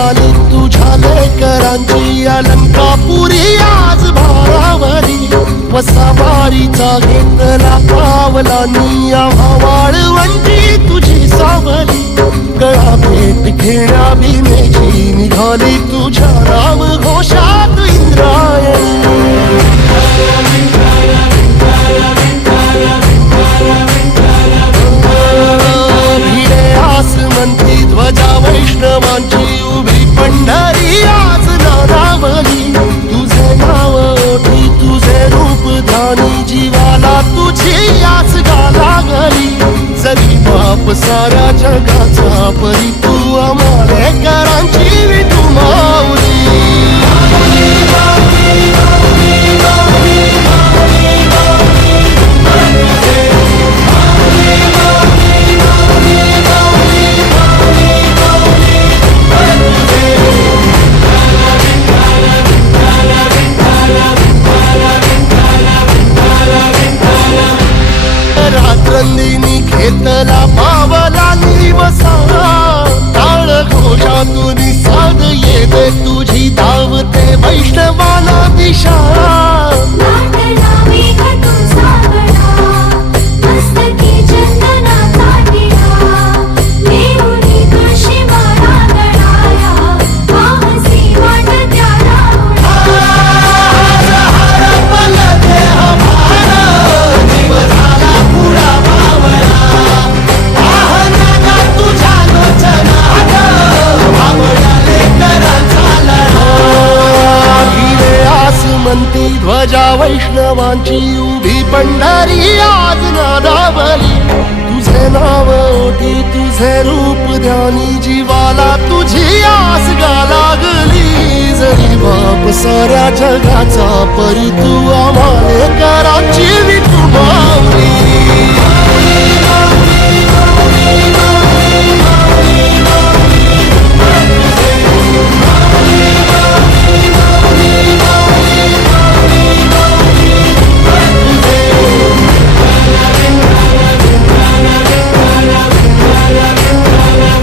निघाली तुझ्या लेकरांची अलंकापुरी आज भारावरी वसावारीचा घेतला पावलांनी वाळवंटी तुझी सावली गळा भेट घेण्या भीमेची निघाली तुझ्या राम घोषात इंद्रायणी भिडे आसमंती ध्वजा वैष्णवांची उभी पंढरी आज नारावली तुझे नाव ओठी तुझे रूप ध्यानी जीवाला तुझी आस गा लागली जरी बाप साऱ्या जगाचा परी तू आमालेकरांची विठू माऊली रात्रंदिनी घेतला पावला निवसा टाळ घोषातून साध येते तुझी धावते वैष्णवाला दिशा ध्वजा वैष्णवांची उभी पंढरी आज नादावली तुझे नाव ओठी तुझे रूप ध्यानी जीवाला तुझी आस गा लागली जरी बाप साऱ्या जगाचा परी तू आम्हालेकरांची